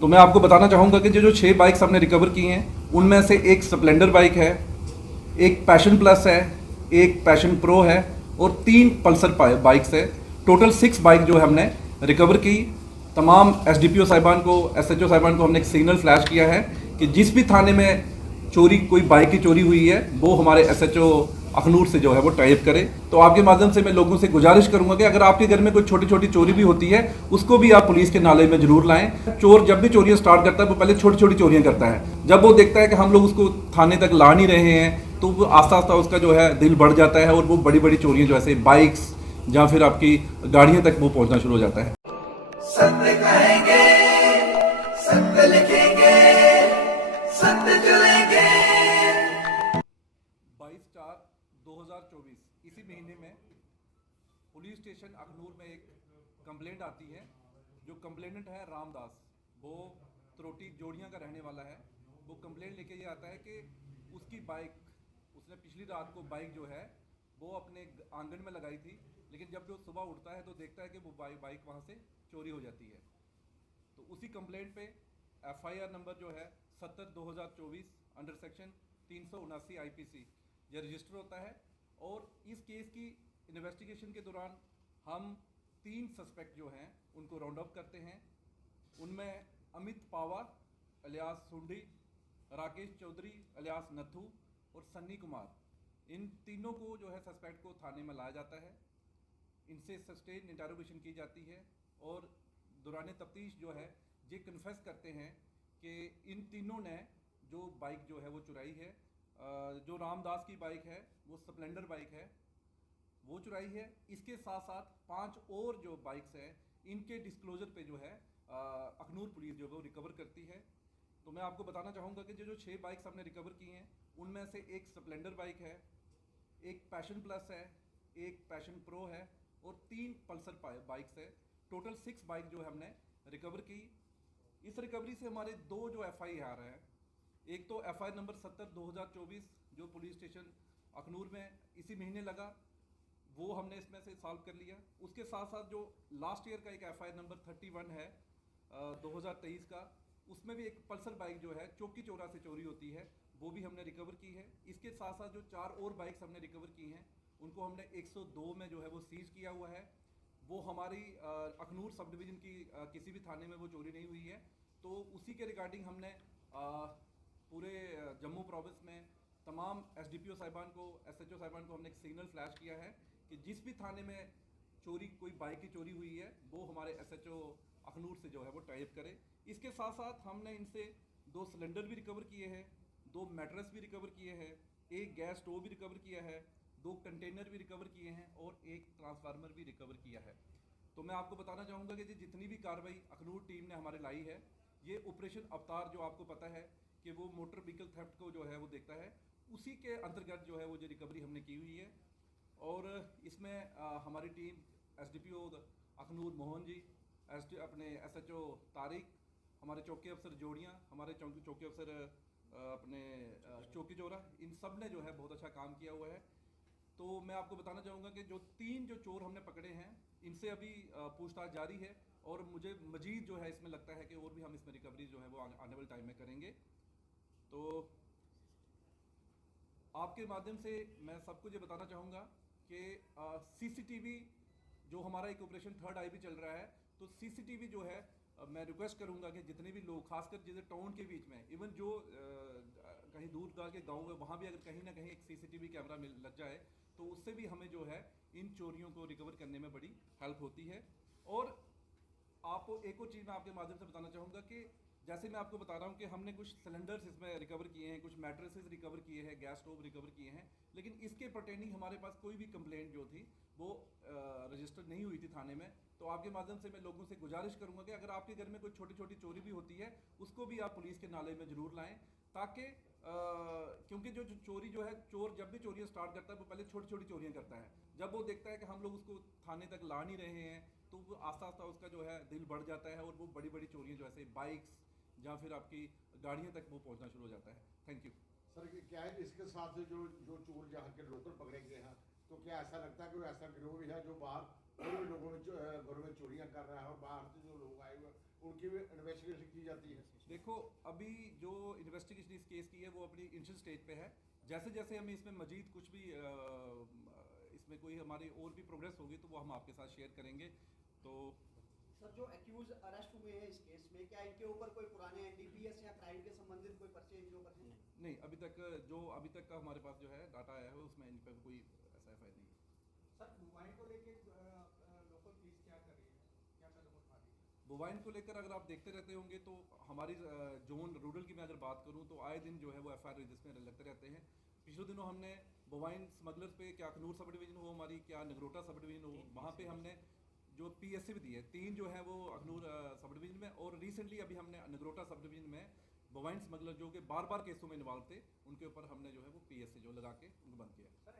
तो मैं आपको बताना चाहूँगा कि जो 6 बाइक्स हमने रिकवर की हैं उनमें से एक स्प्लेंडर बाइक है, एक पैशन प्लस है, एक पैशन प्रो है और 3 पल्सर बाइक्स है। टोटल 6 बाइक जो है हमने रिकवर की। तमाम एसडीपीओ साहिबान को, एसएचओ साहिबान को हमने एक सिग्नल फ्लैश किया है कि जिस भी थाने में कोई बाइक की चोरी हुई है वो हमारे एसएचओ अखनूर से जो है वो टाइप करे। तो आपके माध्यम से मैं लोगों से गुजारिश करूंगा कि अगर आपके घर में कोई छोटी छोटी चोरी भी होती है उसको भी आप पुलिस के नाले में जरूर लाएं। चोर जब भी चोरियां स्टार्ट करता है वो पहले छोटी छोटी चोरियां करता है। जब वो देखता है कि हम लोग उसको थाने तक ला नहीं रहे हैं तो वो आस्ता आस्ता उसका जो है दिल बढ़ जाता है और वो बड़ी बड़ी चोरियां जो ऐसे बाइक्स या फिर आपकी गाड़ियों तक वो पहुंचना शुरू हो जाता है। सत्य कहेंगे, सत्य लिखेंगे, सत्य चलेंगे। 22/4/2024 इसी महीने में पुलिस स्टेशन अखनूर में एक कंप्लेंट आती है। जो कंप्लेनेंट है रामदास, वो त्रोटी जोड़ियाँ का रहने वाला है। वो कंप्लेंट लेके ये आता है कि उसकी बाइक, उसने पिछली रात को बाइक जो है वो अपने आंगन में लगाई थी, लेकिन जब वो सुबह उठता है तो देखता है कि वो बाइक वहाँ से चोरी हो जाती है। तो उसी कंप्लेंट पे एफआईआर नंबर जो है 70/2024 अंडर सेक्शन 379 आईपीसी ये रजिस्टर होता है। और इस केस की इन्वेस्टिगेशन के दौरान हम 3 सस्पेक्ट जो हैं उनको राउंड अप करते हैं। उनमें अमित पावा अलियास सुंडी, राकेश चौधरी अलियास नथू और सन्नी कुमार, इन तीनों को जो है सस्पेक्ट को थाने में लाया जाता है। इनसे सस्टेन इंटरोगेशन की जाती है और दौरान तफ्तीश जो है ये कन्फेस करते हैं कि इन तीनों ने जो बाइक जो है वो चुराई है। जो रामदास की बाइक है वो स्प्लेंडर बाइक है, वो चुराई है। इसके साथ साथ 5 और जो बाइक्स हैं इनके डिस्क्लोजर पे जो है अखनूर पुलिस जो है वो रिकवर करती है। तो मैं आपको बताना चाहूँगा कि जो 6 बाइक्स हमने रिकवर की हैं उनमें से एक स्प्लेंडर बाइक है, एक पैशन प्लस है, एक पैशन प्रो है और 3 पल्सर बाइक्स है। टोटल 6 बाइक जो है हमने रिकवर की। इस रिकवरी से हमारे 2 जो एफआईआर हैं, एक तो एफआईआर नंबर 70/2024 जो पुलिस स्टेशन अखनूर में इसी महीने लगा, वो हमने इसमें से सॉल्व कर लिया। उसके साथ साथ जो लास्ट ईयर का एक एफआईआर नंबर 31 है 2023 का, उसमें भी एक पल्सर बाइक जो है चौकी चौरा से चोरी होती है, वो भी हमने रिकवर की है। इसके साथ साथ जो 4 और बाइक्स हमने रिकवर की हैं उनको हमने 102 में जो है वो सीज किया हुआ है। वो हमारी अखनूर सब डिवीज़न की किसी भी थाने में वो चोरी नहीं हुई है। तो उसी के रिगार्डिंग हमने पूरे जम्मू प्रोविंस में तमाम एसडीपीओ साहिबान को, एसएचओ साहिबान को हमने एक सिग्नल फ्लैश किया है कि जिस भी थाने में कोई बाइक की चोरी हुई है वो हमारे एसएचओ अखनूर से जो है वो टाइप करे। इसके साथ साथ हमने इनसे 2 सिलेंडर भी रिकवर किए हैं, 2 मैट्रेस भी रिकवर किए हैं, एक गैस स्टोव भी रिकवर किया है, 2 कंटेनर भी रिकवर किए हैं और एक ट्रांसफार्मर भी रिकवर किया है। तो मैं आपको बताना चाहूँगा कि जितनी भी कार्रवाई अखनूर टीम ने हमारे लाई है, ये ऑपरेशन अवतार जो आपको पता है कि वो मोटर व्हीकल थेफ्ट को जो है वो देखता है, उसी के अंतर्गत जो है वो जो रिकवरी हमने की हुई है। और इसमें हमारी टीम एसडीपीओ अखनूर मोहन जी, अपने एसएचओ तारिक, हमारे चौकी अफसर जोड़ियाँ, हमारे चौकी अफसर अपने चौकी चौरा, इन सब ने जो है बहुत अच्छा काम किया हुआ है। तो मैं आपको बताना चाहूँगा कि जो 3 जो चोर हमने पकड़े हैं इनसे अभी पूछताछ जारी है और मुझे मजीद जो है इसमें लगता है कि और भी हम इसमें रिकवरी जो है वो आने वाले टाइम में करेंगे। तो आपके माध्यम से मैं सबको ये बताना चाहूँगा कि सीसीटीवी जो हमारा एक ऑपरेशन थर्ड आई भी चल रहा है, तो सीसीटीवी जो है मैं रिक्वेस्ट करूंगा कि जितने भी लोग, खासकर जैसे टाउन के बीच में, इवन जो कहीं दूर दराज के गाँव है वहाँ भी अगर कहीं ना कहीं एक सीसीटीवी कैमरा लग जाए तो उससे भी हमें जो है इन चोरियों को रिकवर करने में बड़ी हेल्प होती है। और आपको एक और चीज़ मैं आपके माध्यम से बताना चाहूँगा कि जैसे मैं आपको बता रहा हूँ कि हमने कुछ सिलेंडर्स इसमें रिकवर किए हैं, कुछ मैट्रेसेस रिकवर किए हैं, गैस स्टोव रिकवर किए हैं, लेकिन इसके पर्टेनिंग हमारे पास कोई भी कंप्लेंट जो थी वो रजिस्टर नहीं हुई थी थाने में। तो आपके माध्यम से मैं लोगों से गुजारिश करूँगा कि अगर आपके घर में कोई छोटी छोटी चोरी भी होती है उसको भी आप पुलिस के नाले में ज़रूर लाएँ, ताकि क्योंकि जो चोरी जो है, चोर जब भी चोरियाँ स्टार्ट करता है वो पहले छोटी छोटी चोरियाँ करता है। जब वो देखता है कि हम लोग उसको थाने तक ला नहीं रहे हैं तो वो आस्ता आस्ता उसका जो है दिल बढ़ जाता है और वो बड़ी बड़ी चोरियाँ जो ऐसे बाइक्स या फिर आपकी गाड़ियों तक वो पहुंचना शुरू हो जाता है। Thank you sir. क्या है इसके साथ जो जो चोर यहाँ के लोकल पकड़े गए हैं, तो क्या ऐसा लगता है कि ऐसा गिरोह भी है जो बाहर और भी लोगों में घरों में चोरियाँ कर रहा है और बाहर से जो लोग आए हुए उनकी भी इन्वेस्टिगेशन की जाती है? देखो अभी जो इन्वेस्टिगेशन इस केस की है वो अपनी इनिशियल स्टेज पे है। जैसे जैसे हमें इसमें मजीद कुछ भी इसमें कोई हमारी और भी प्रोग्रेस होगी तो वो हम आपके साथ शेयर करेंगे। तो सर, जो एक्यूज अरेस्ट हुए हैं इस केस में, क्या इनके ऊपर कोई पुराने एनडीपीएस या क्राइम के संबंधित कोई पर्चे इनके ऊपर हैं? नहीं, अभी तक का हमारे पास जो है डाटा आया है उसमें इन पर कोई ऐसा एफ आई नहीं है। सर, मोबाइल को लेके लोकल पुलिस क्या कर रही है, क्या कदम उठा रही है? बोवाइन को लेकर अगर आप देखते रहते होंगे तो हमारी जोन रूरल की मैं अगर बात करूं तो आए दिन जो है वो एफआईआर रजिस्टर में लगते रहते हैं। पिछले दिनों हमने बोवाइन स्मगलर्स पे, क्या अखनूर सब डिवीजन हो हमारी, क्या नगरोटा सब डिवीजन हो, वहाँ पे हमने जो पीएससी भी दी है 3 जो है वो अखनूर सब डिवीजन में, और रिसेंटली अभी हमने नगरोटा सब डिवीजन में बोवाइन स्मगलर जो कि बार बार केसों में इन्वॉल्व थे उनके ऊपर हमने जो है वो पीएससी जो लगा के उनको बंद किया है।